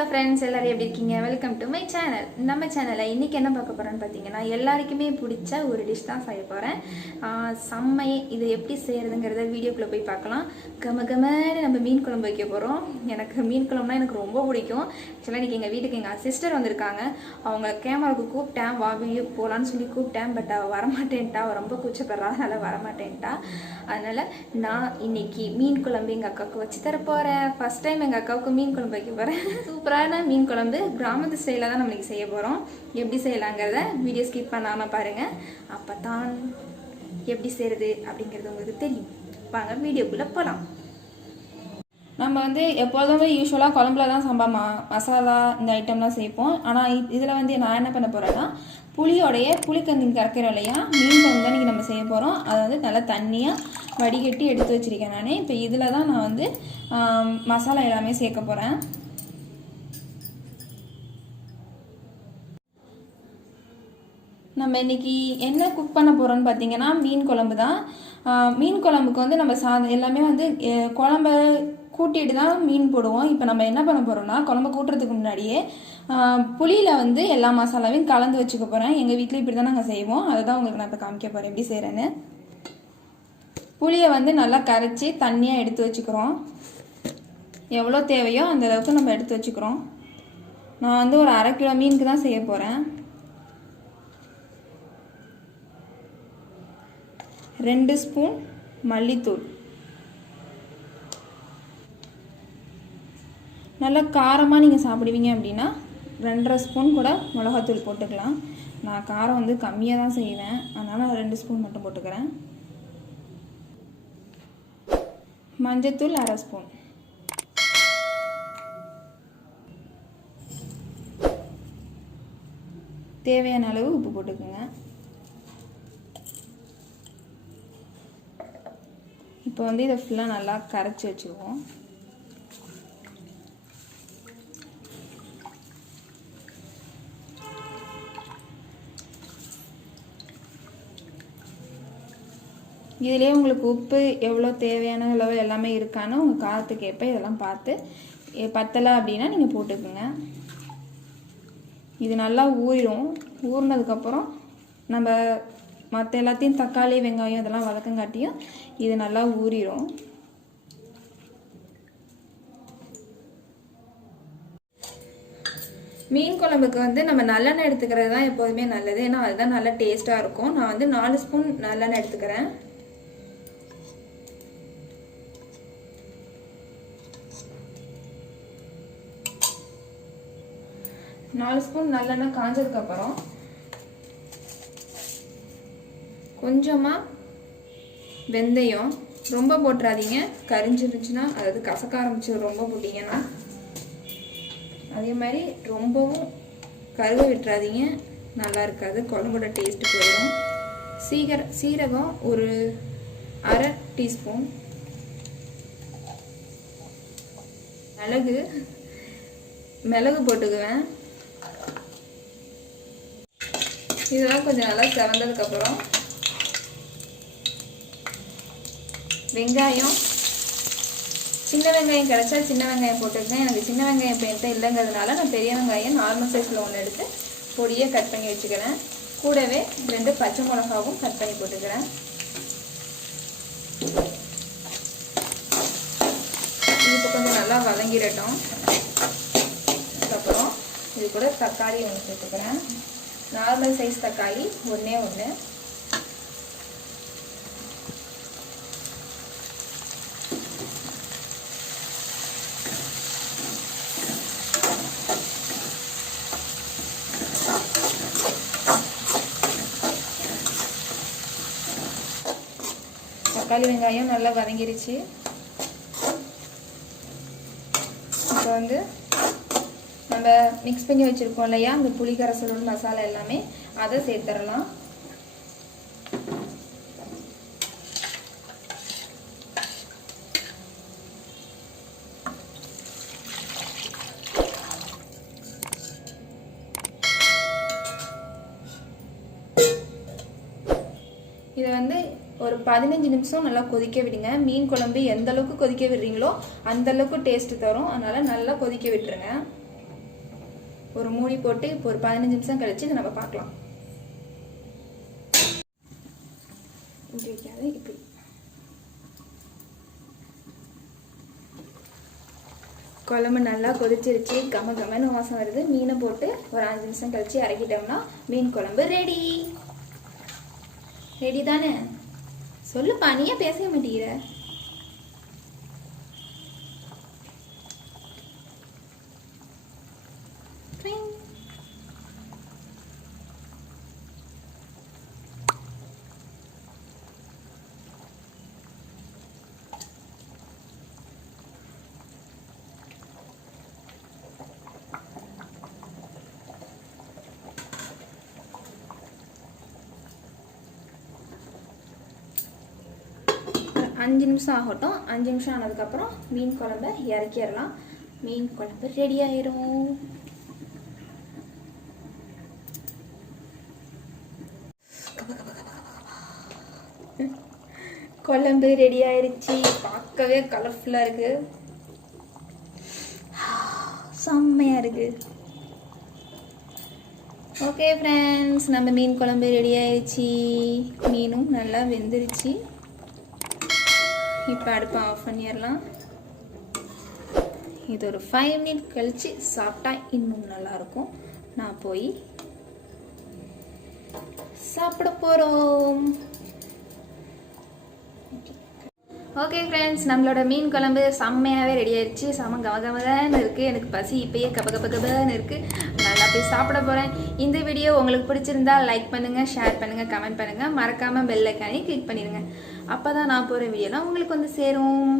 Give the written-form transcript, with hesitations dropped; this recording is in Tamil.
ஹலோ ஃப்ரெண்ட்ஸ், எல்லாரும் எப்படி இருக்கீங்க? Welcome to my channel. நம்ம சேனலில் இன்றைக்கி என்ன பார்க்க போகிறோன்னு பார்த்தீங்கன்னா, எல்லாருக்குமே பிடிச்ச ஒரு டிஷ் தான் செய்ய போகிறேன். செம்மை. இது எப்படி செய்கிறதுங்கிறத வீடியோக்குள்ளே போய் பார்க்கலாம். கமன்னு நம்ம மீன் குழம்பு வைக்க போகிறோம். எனக்கு மீன் குழம்புனா எனக்கு ரொம்ப பிடிக்கும். ஆக்சுவலாக இன்றைக்கி எங்கள் வீட்டுக்கு எங்கள் சிஸ்டர் வந்திருக்காங்க. அவங்க கேமராவுக்கு கூப்பிட்டேன், வா வீடியோ போகலான்னு சொல்லி கூப்பிட்டேன். பட் அவள் வரமாட்டேன்ட்டா. அவள் ரொம்ப கூச்சப்படுறா, அதனால் வரமாட்டேன்ட்டா. அதனால் நான் இன்னைக்கு மீன் குழம்பு எங்கள் அக்காவுக்கு வச்சு தர போகிறேன். ஃபஸ்ட் டைம் எங்கள் அக்காவுக்கு மீன் குழம்பு வைக்க போகிறேன். சூப்பரான மீன் குழம்பு கிராமத்து ஸ்டைலில் தான் நம்மளுக்கு செய்ய போகிறோம். எப்படி செய்யலாங்கிறத வீடியோ ஸ்கிப் பண்ணாமல் பாருங்கள். அப்போ தான் எப்படி செய்கிறது அப்படிங்கிறது உங்களுக்கு தெரியும். வாங்க வீடியோக்குள்ளே போகலாம். நம்ம எப்போதுமே யூஸ்வலாக குழம்புல தான் மசாலா இந்த ஐட்டம்லாம் சேர்ப்போம். ஆனால் இதில் நான் என்ன பண்ண போகிறேன்னா, புளிக்கந்தி கரைக்கிறோம் இல்லையா, மீன் குழம்பு தான் இன்றைக்கி நம்ம செய்ய போகிறோம். அதை நல்லா தண்ணியாக வடிகட்டி எடுத்து வச்சுருக்கேன் நான். இப்போ இதில் தான் நான் மசாலா எல்லாமே சேர்க்க போகிறேன். நம்ம இன்றைக்கி என்ன குக் பண்ண போகிறோன்னு பார்த்தீங்கன்னா, மீன் குழம்பு தான். மீன் குழம்புக்கு நம்ம எல்லாமே குழம்ப கூட்டிட்டு தான் மீன் போடுவோம். இப்போ நம்ம என்ன பண்ண போகிறோம்னா, குழம்பு கூட்டுறதுக்கு முன்னாடியே புளியில் எல்லா மசாலாவையும் கலந்து வச்சுக்க போகிறேன். எங்கள் வீட்டில் இப்படி தான் நாங்கள் செய்வோம். அதை தான் உங்களுக்கு நான் இப்போ காமிக்க போகிறேன் எப்படி செய்கிறேன்னு. புளியை நல்லா கரைச்சி தண்ணியாக எடுத்து வச்சுக்கிறோம். எவ்வளோ தேவையோ அந்த அளவுக்கு நம்ம எடுத்து வச்சுக்கிறோம். நான் ஒரு 1/2 கிலோ மீனுக்கு தான் செய்ய போகிறேன். 2 ஸ்பூன் மல்லித்தூள், நல்லா காரமாக நீங்கள் சாப்பிடுவீங்க அப்படின்னா 2.5 ஸ்பூன் கூட மிளகாத்தூள் போட்டுக்கலாம். நான் காரம் கம்மியாக தான் செய்வேன், அதனால் 2 ஸ்பூன் மட்டும் போட்டுக்கிறேன். மஞ்சத்தூள் 1/2 ஸ்பூன், தேவையான அளவு உப்பு போட்டுக்கோங்க. இப்போ இதை ஃபுல்லாக நல்லா கரைச்சி வச்சுக்குவோம். இதிலே உங்களுக்கு உப்பு எவ்வளோ தேவையான அளவு எல்லாமே இருக்கான்னு உங்கள் காரத்துக்கு ஏற்ப இதெல்லாம் பார்த்து பத்தலை அப்படின்னா நீங்கள் போட்டுக்குங்க. இது நல்லா ஊறிடும். ஊறினதுக்கப்புறம் நம்ம மற்ற எல்லாத்தையும் தக்காளி வெங்காயம் இதெல்லாம் வதக்கங்காட்டியும் இது நல்லா ஊறிடும். மீன் குழம்புக்கு நம்ம நல்லெண்ணெய் எடுத்துக்கிறது தான் எப்போதுமே நல்லது. ஏன்னா அதுதான் நல்லா டேஸ்ட்டாக இருக்கும். நான் 4 ஸ்பூன் நல்லெண்ணெய் எடுத்துக்கிறேன். நாலு ஸ்பூன் நல்லெண்ணெய் காஞ்சதுக்கப்புறம் கொஞ்சமாக வெந்தயம், ரொம்ப போட்டுறாதீங்க, கரிஞ்சிருச்சுன்னா அதாவது கசக்க ஆரம்பிச்சு ரொம்ப போட்டிங்கன்னா. அதே மாதிரி ரொம்பவும் கருக விட்டுறாதீங்க, நல்லா இருக்காது, குழம்போட டேஸ்ட்டு போயிடும். சீரகம் ஒரு 1/2 டீஸ்பூன், மிளகு போட்டுக்குவேன். இதெல்லாம் கொஞ்சம் நல்லா செவந்ததுக்கப்புறம் வெங்காயம், சின்ன வெங்காயம் கிடச்சா சின்ன வெங்காயம் போட்டுருக்கேன். எனக்கு சின்ன வெங்காயம் இப்போ என்கிட்ட இல்லைங்கிறதுனால நான் பெரிய வெங்காயம் நார்மல் சைஸில் ஒன்று எடுத்து பொடியை கட் பண்ணி வச்சுக்கிறேன். கூடவே 2 பச்சை மிளகாவும் கட் பண்ணி போட்டுக்கிறேன். இது இப்போ கொஞ்சம் நல்லா வதங்கிடட்டும். அதுக்கப்புறம் இது கூட தக்காளி ஒன்று சேர்த்துக்கிறேன். நார்மல் சைஸ் தக்காளி ஒன்றே ஒன்று. தக்காளி வெங்காயம் நல்லா வதங்கிருச்சு. இப்போ நம்ம மிக்ஸ் பண்ணி வச்சுருக்கோம் இல்லையா, அந்த புளி கரைசலோட மசாலா எல்லாமே அதை சேர்த்துடலாம். இதை ஒரு 15 நிமிஷம் நல்லா கொதிக்க விடுங்க. மீன் குழம்பு எந்த அளவுக்கு கொதிக்க விடுறீங்களோ அந்த அளவுக்கு டேஸ்ட் தரும். அதனால நல்லா கொதிக்க விட்டுருங்க. ஒரு மூடி போட்டு இப்போ ஒரு 15 நிமிஷம் கழிச்சு இதை நம்ம பார்க்கலாம். இப்படி குழம்பு நல்லா கொதிச்சிருச்சு, கம கமன்னு வாசம் வருது. மீனை போட்டு ஒரு 5 நிமிஷம் கழிச்சு இறக்கிட்டோம்னா மீன் குழம்பு ரெடி. ரெடி தானே? சொல்லுப்பா, நீயே பேச மாட்டேங்கிற. அஞ்சு நிமிஷம் ஆகட்டும். 5 நிமிஷம் ஆனதுக்கப்புறம் மீன் குழம்ப இறக்கிடலாம். மீன் குழம்பு ரெடி ஆயிரும். குழம்பு ரெடி ஆயிடுச்சு. பார்க்கவே கலர்ஃபுல்லாக இருக்கு, செம்மையா இருக்கு. ஓகே ஃப்ரெண்ட்ஸ், நம்ம மீன் குழம்பு ரெடி ஆயிடுச்சு. மீனும் நல்லா வெந்துருச்சு. இப்போ அடுப்பை ஆஃப் பண்ணிடலாம். இது ஒரு 5 மினிட் கழிச்சு சாப்பிட்டா இன்னும் நல்லாயிருக்கும். நான் போய் சாப்பிட போகிறோம். ஓகே ஃப்ரெண்ட்ஸ், நம்மளோட மீன் குழம்பு செம்மையாகவே ரெடி ஆயிடுச்சு. செம்ம கமகமன்னு இருக்குது. எனக்கு பசி இப்போயே கபகபகபன்னு இருக்குது. நல்லா போய் சாப்பிட போகிறேன். இந்த வீடியோ உங்களுக்கு பிடிச்சிருந்தா லைக் பண்ணுங்கள், ஷேர் பண்ணுங்கள், கமெண்ட் பண்ணுங்கள். மறக்காமல் பெல் ஐக்கானை கிளிக் பண்ணிடுங்க. அப்போ தான் நான் போகிற வீடியோலாம் உங்களுக்கு வந்து சேரும்.